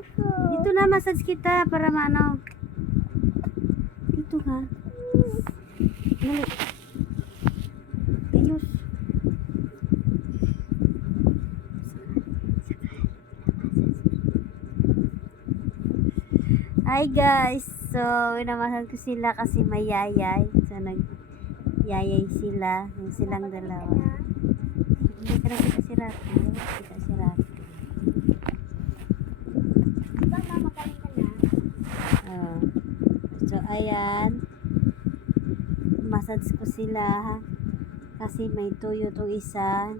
Dito na massage kita para maano. Dito ka. Dali. Ayos. Hi guys. So, minamassage ko sila kasi may yayay. So, nag-yayay sila. Yung silang dalawa. Hindi ka na kita si Rocky. Kita si Rocky. So, ayan. Massage ko sila ha. Kasi may tuyo tong isa.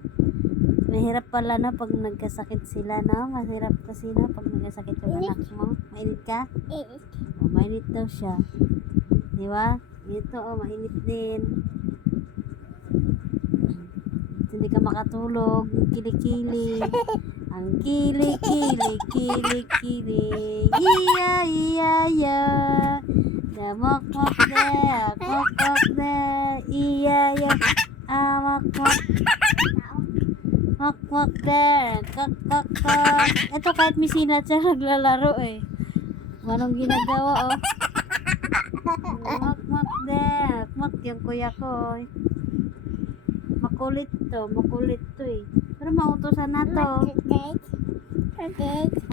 Mahirap pala na pag nagkasakit sila, no? Mahirap kasi na pag nagkasakit yung anak mo. Mainit ka? Oh, mainit daw siya. Di ba? Ito, oh, mainit din. Hindi ka makatulog. Kilikili. Ang kilikili, kilikili. Iya, iya, iya. Mok-mok de, mok-mok de. Iya, iya. Mok-mok. Mok-mok de. Kok-kok-kok. Ito kahit misinat siya naglalaro eh. Anong ginagawa oh. Mok-mok de. Mok yung kuya ko. Makulit to eh. Pero mautusan na to.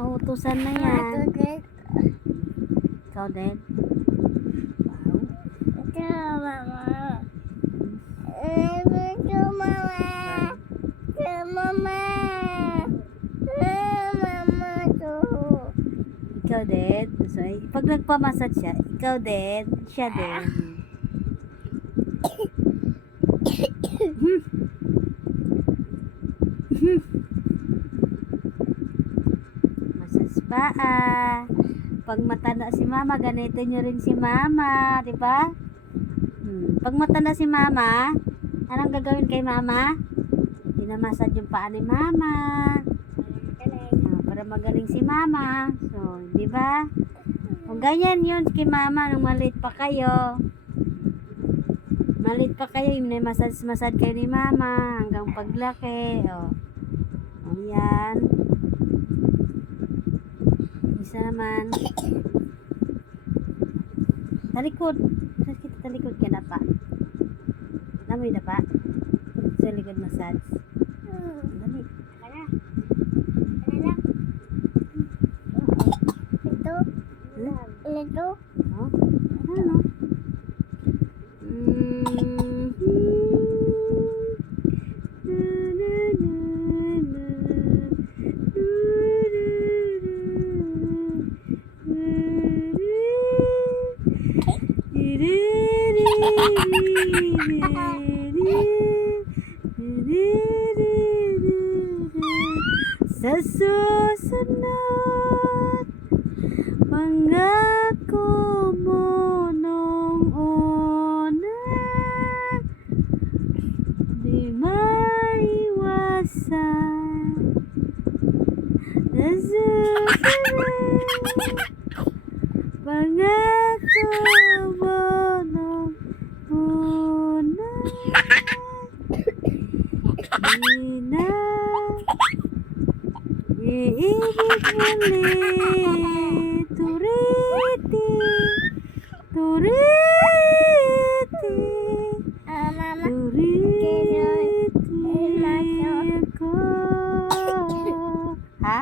Mautusan na yan. Ikaw din. Ikaw din. So, pag nagpamassage siya, ikaw din, siya din. Massage pa Pag matanda si mama, ganito nyo rin si mama, di ba? Pag matanda si mama, anong gagawin kay mama? Pinamassage yung paa ni mama. Para magaling si mama. So, di ba? Kung ganyan yun kay mama nung maliit pa kayo. Maliit pa kayo, yung massage kayo ni mama hanggang paglaki. O. Ayan. Isa naman. Talikod. Saan kita talikod ka na pa? Namoy na pa? Sa likod massage. Dali. Ano lang? Ito? Oh? Ano? Sa susunod, pangako mo nung una, di maiwasan. Sa susunod, pangako mo nung una, di na iibig ulit. Turiti, turiti, Mama. turiti ako. Ha?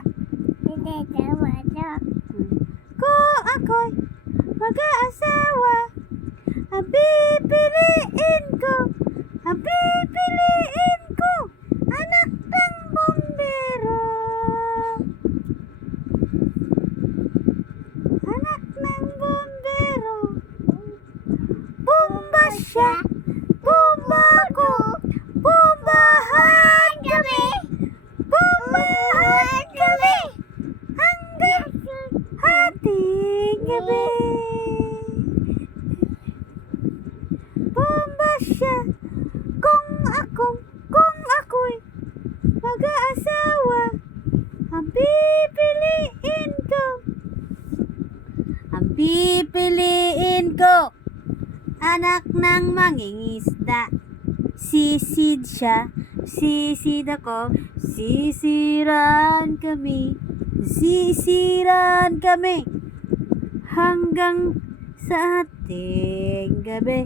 Kung ako'y mag-aasawa, ang pipiliin ko, anak ng bombero. Anak ng bombero. Bomba siya, bomba ko, bombahan kami, bombahan kami, hanggang hating gabi. Bomba siya, kung ako'y mag-aasawa, ang pipiliin ko, anak ng mangingisda. Sisid siya, Sisida ko, sisiraan kami. Sisiraan kami. Hanggang sa ating gabi. Eh,